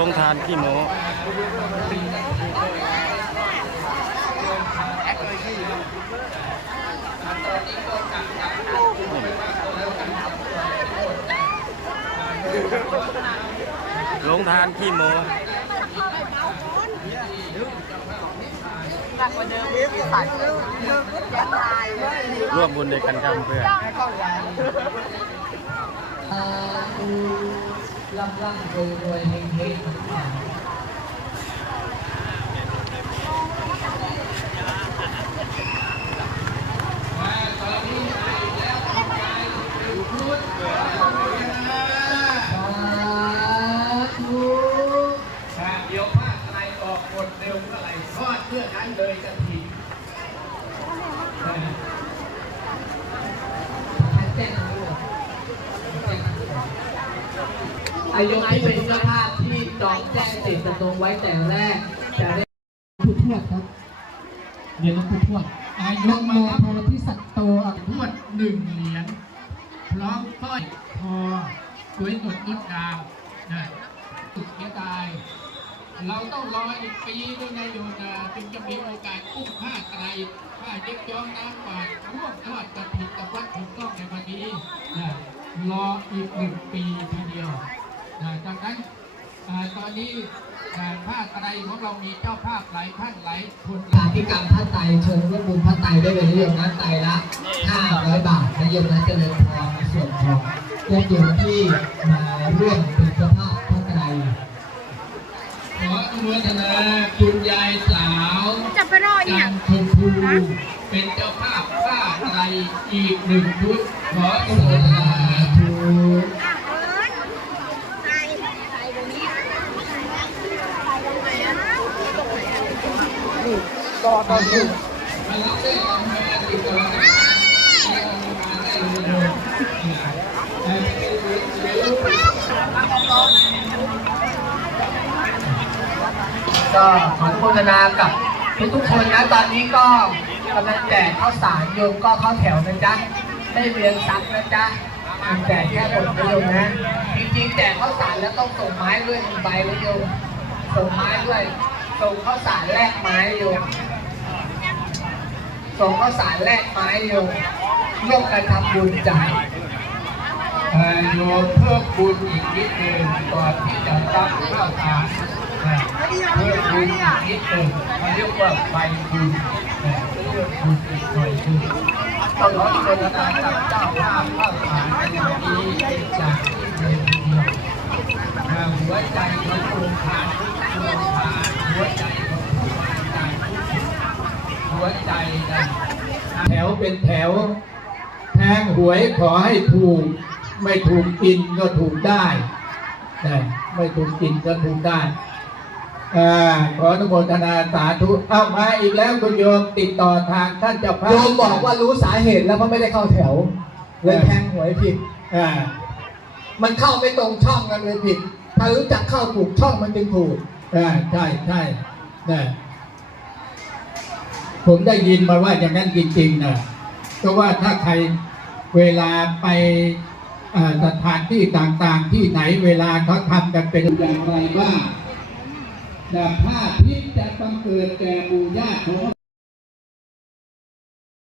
ลงทานขี้โมลงทานขี้โมร่วมบุญในกันทำเพื่อ ร่ำร่ำรวยรวยเฮงเฮงธุ เดี๋ยวผ้าอะไรออกกดเร็วเมื่อไหร่ทอดเมื่อนั้นเลยจะทิ้ง แจ้งด้วย อายกที่เป็นเจ้าภาพที่จองแจ้งติดประตูไว้แต่แรก แต่ได้ผู้ทวดครับเดี๋ยวต้องพูดทวดอายนกโมมาโพธิสัตโตอะทวดหนึ่งเหรียญพร้อมสร้อยคอสวยสดงดงามนะสุดเสียดายเราต้องรออีกปีด้วยนะโยนะจึงจะมีโอกาสอุ้มผ้าไตรผ้าเย็บย้อมน้ำบาดร่วมทอดกระถิ่นกับวัดถูกต้องในวันนี้นะรออีกหนึ่งปีทีเดียว ดังนั้นอ่าตอนนี้อ่าผ้าไตรของเรามีเจ้าภาพหลายท่านหลายคนสาธิกรรมพระไตรเชิญร่วมบุญพระไตรได้เลยนะโยมนะไตรละ500 บาทนะโยมนะเจริญพรในส่วนของญาติโยมที่มาร่วมเป็นเจ้าภาพพระไตรขออนุโมทนาคุณยายสาวจะไปรออีกจัอะนทร์ภูเป็นเจ้าภาพผ้าไตรอีกหนึ่งชุดขออนุโมทนา ธุ อะเอิญใส่ใส่ตรงนี้ใส่ตรงไหนอะ มารับได้เอามาติดต่อกันเอามาได้เลยเออเดี๋ยวก็ขออนุโมทนากับทุกทุกๆคนนะตอนนี้ก็กำลังแจกข้าวสารโยมก็เข้าแถวนะจ๊ะไม่เรียงซักนะจ๊ะแจกแค่หมดนะโยมนะ จริงๆแจกข้าวสารแล้วต้องส่งไม้ด้วยหนึ่งใบนะโยมส่งไม้ด้วยส่งข้าวสารแลกไม้โยม ส่งข้าวสารแลกไม้โยมร่วมกันทำบุญจ้ะเอ่อโยมเพิ่มบุญอีกนิดหนึ่งก่อนที่จะรับข้าวสารนเพิ่มบุญอีกนิดหนึ่งเขาเรียกว่าใบบุญเพิ่มบุญอีกหน่อยหนึ่งต้องขออนุโมทนากเจ้าภาพข้าวสารในวันนี้เป็นจากที่เดียวทีเดียวอ่าหัวใจของโรงทานทุกโรงทานหัวใจของผู้บริจาคทุกหัวใจนะแถว เป็นแถว แทงหวยขอให้ถูก ไม่ถูกกินก็ถูกได้นะไม่ถูกกินก็ถูกได้อ่าขออนุโมทนาสาธุเอามาอีกแล้วคุณโยมติดต่อทางท่านเจ้าภาพโยมบอกว่ารู้สาเหตุแล้วเพราะไม่ได้เข้าแถวเลยแทงหวยผิดอ่ามันเข้าไม่ตรงช่องกันเลยผิด ถ้ารู้จักเข้าถูกช่องมันจึงถูกอ่าใช่ใช่นะผมได้ยินมาว่าอย่างนั้นจริงๆนะ พราะว่าถ้าใครเวลาไปสถานที่ต่างๆ ที่ไหนเวลาเขาทำกันเป็นอย่างไรว่าแต่ผ้าพิษจะต้องเกิดแก่ปู่ย่าของ